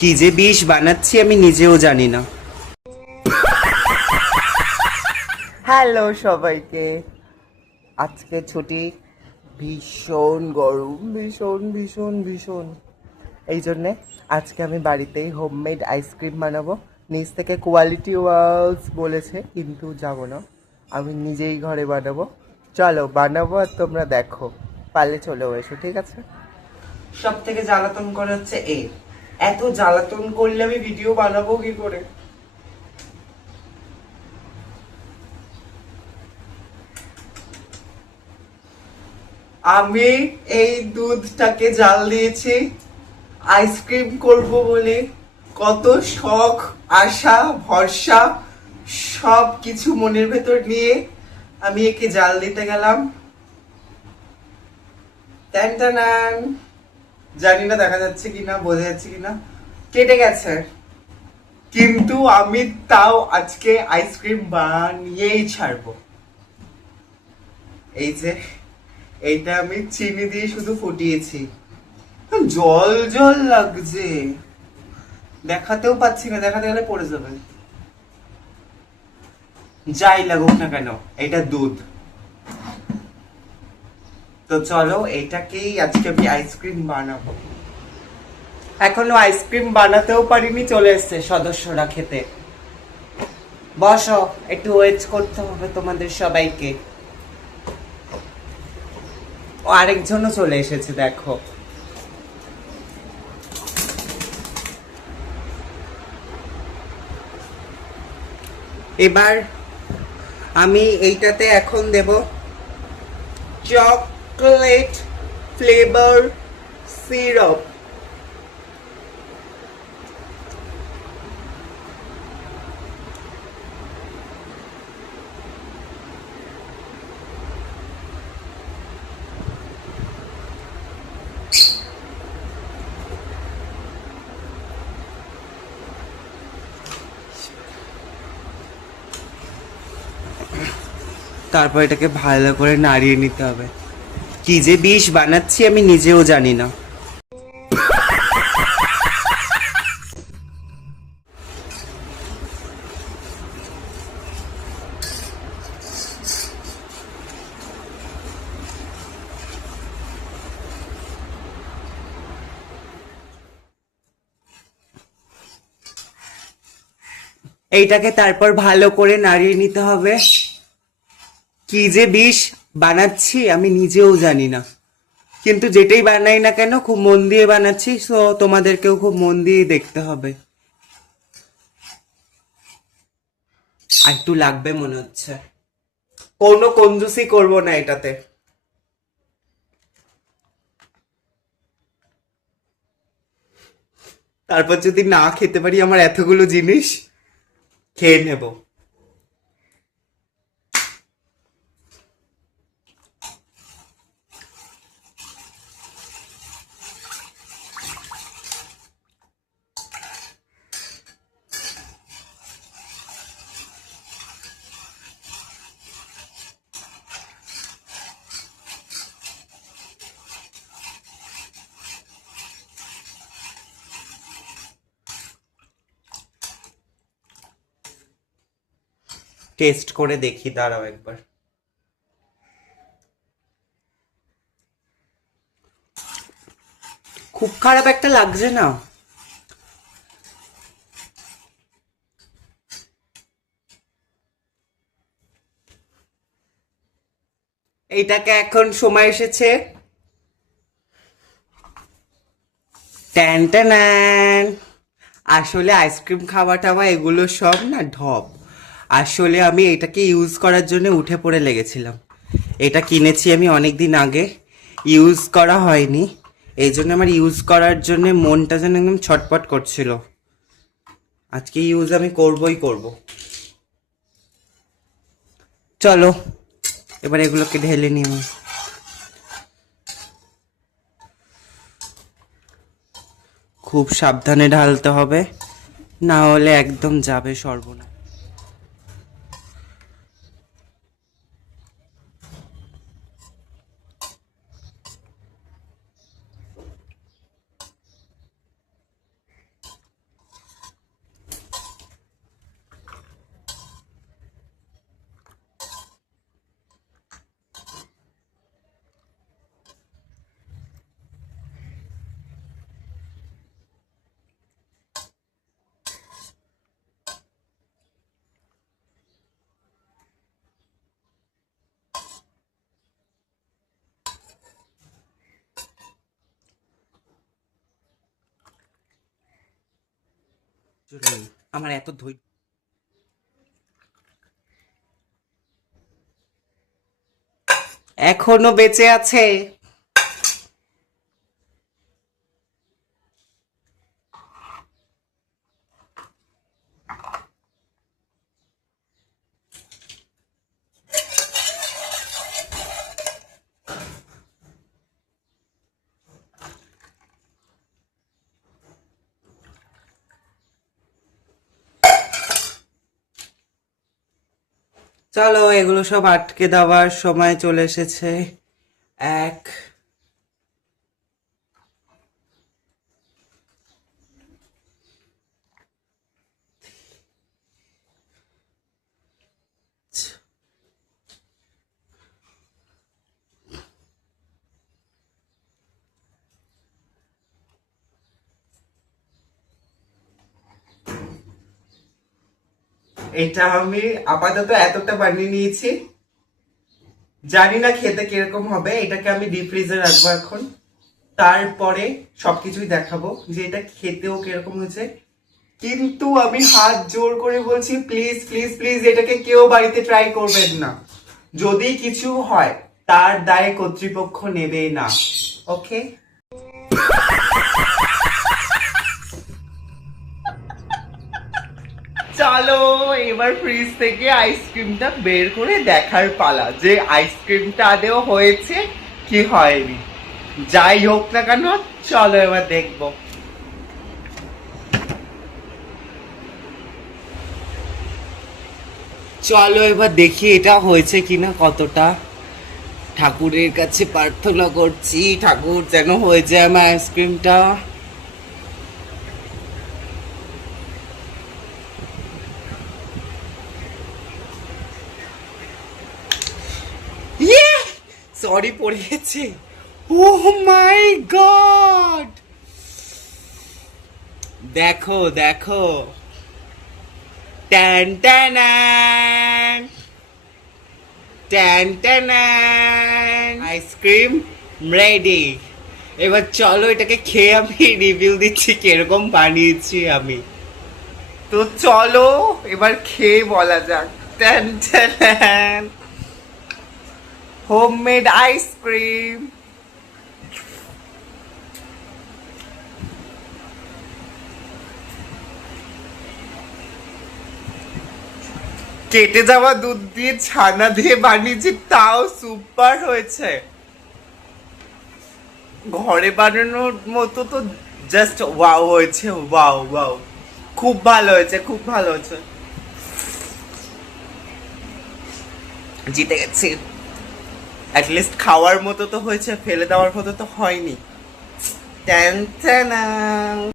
কি যে বিষ বানাচ্ছি আমি নিজেও জানি না। হ্যালো সবাইকে, আজকে ছুটি। ভীষণ গরম, ভীষণ ভীষণ ভীষণ। এই জন্যে আজকে আমি বাড়িতেই হোমমেড আইসক্রিম বানাবো। নিচ থেকে কোয়ালিটি ওয়ালস বলেছে, কিন্তু যাবো না, আমি নিজেই ঘরে বানাবো। চলো বানাবো আর তোমরা দেখো, পারলে চলেও এসো, ঠিক আছে? সব থেকে জ্বালাতন করে হচ্ছে এত জ্বালাতন করলে আমি ভিডিও বানাবো কি করে? আমি এই দুধটাকে জাল দিয়েছি আইসক্রিম করব বলে। কত শখ, আশা, ভরসা সব কিছু মনের ভেতর নিয়ে আমি একে জাল দিতে গেলাম। Tan tan. জানি না দেখা যাচ্ছে কিনা, বোঝা যাচ্ছে কিনা, কেটে গেছে, কিন্তু আমি তাও আজকে আইসক্রিম বানিয়েই ছাড়বো। এই যে এইটা আমি চিনি দিয়ে শুধু ফুটিয়েছি, জল জল লাগছে, দেখাতেও পাচ্ছি না, দেখাতে গেলে পড়ে যাবে। যাই লাগুক না কেন, এটা দুধ। তো চলো এইটাকেই আজকে আমি আইসক্রিম বানাবো। এখনো আইসক্রিম বানাতেও পারিনি, চলে এসছে সদস্যরা খেতে। বসো, একটু ওয়েট করতে হবে তোমাদের সবাইকে। ও আরেকজনও চলে এসেছে, দেখো। এবার আমি এইটাতে এখন দেব চকলেট ফ্লেভার সিরাপ। তারপর এটাকে ভালো করে নাড়িয়ে নিতে হবে। কি যে বিষ বানাচ্ছি আমি নিজেও জানি না। এইটাকে তারপর ভালো করে নাড়িয়ে নিতে হবে। কি যে বিষ বানাচ্ছি আমি নিজেও জানি না, কিন্তু যেটাই বানাই না কেন খুব মন দিয়ে বানাচ্ছি, তো তোমাদেরকেও খুব মন দিয়ে দেখতে হবে। আর একটু লাগবে মনে হচ্ছে, কোনো কঞ্জুসি করব না এটাতে। তারপর যদি না খেতে পারি আমার এতগুলো জিনিস, খেয়ে নেব। টেস্ট করে দেখি, দাঁড়াও একবার। খুব খারাপ একটা লাগছে না। এইটাকে এখন সময় এসেছে ট্যান ট্যান। আসলে আইসক্রিম খাওয়া টাওয়া এগুলো সব না ঢপ। আসলে আমি এটাকে ইউজ করার জন্য উঠে পড়ে লেগেছিলাম। এটা কিনেছি আমি অনেক দিন আগে, ইউজ করা হয়নি। এই জন্য আমার ইউজ করার জন্য মনটা যেন একদম ছটপট করছিল। আজকে ইউজ আমি করবই করব। চলো এবার এগুলোকে ঢেলে নিই আমি। খুব সাবধানে ঢালতে হবে, না হলে একদম যাবে সর্বনাশ। আমার এত ধৈর্য এখনো বেঁচে আছে। চলো, এগুলো সব আটকে দেওয়ার সময় চলে এসেছে। এক এটা আমি আপাতত এতটা বানিয়ে নিয়েছি, জানি না খেতে কিরকম হবে। এটাকে আমি ডিপ ফ্রিজে রাখবো এখন, তারপরে সবকিছুই দেখাবো যে এটা খেতেও কিরকম হয়েছে। কিন্তু আমি হাত জোর করে বলছি, প্লিজ প্লিজ প্লিজ এটাকে কেউ বাড়িতে ট্রাই করবেন না। যদি কিছু হয় তার দায় কর্তৃপক্ষ নেবে না, ওকে? চলো এবার ফ্রিজ থেকে আইসক্রিমটা বের করে দেখার পালা যে আইসক্রিমটা আদেও হয়েছে কি হয়নি। যাই হোক না কেন, চলো এবার দেখবো। চলো এবার দেখি এটা হয়েছে কিনা, কতটা। ঠাকুরের কাছে প্রার্থনা করছি, ঠাকুর যেন হয়ে যায় আমার আইসক্রিমটা। সরি, পড়ে গেছে। ও মাই গড, দেখো দেখো, tan tan tan tan, ice cream ready. এবার চলো এটাকে খেয়ে আমি রিভিউ দিচ্ছি কিরকম বানিয়েছি আমি। তো চলো এবার খেয়ে বলা যাক। Tan tan, homemade ice cream. কেটে যাওয়া দুধ দিয়ে ছানা দিয়ে বানিয়েছি, তাও সুপার হয়েছে। ঘরে বানানোর মতো তো জাস্ট ওয়াও হয়েছে, ওয়াও ওয়াও, খুব ভালো হয়েছে, খুব ভালো হয়েছে। জিতে গেছি, অ্যাটলিস্ট খাওয়ার মতো তো হয়েছে, ফেলে দেওয়ার মতো তো হয়নি। Tan tan.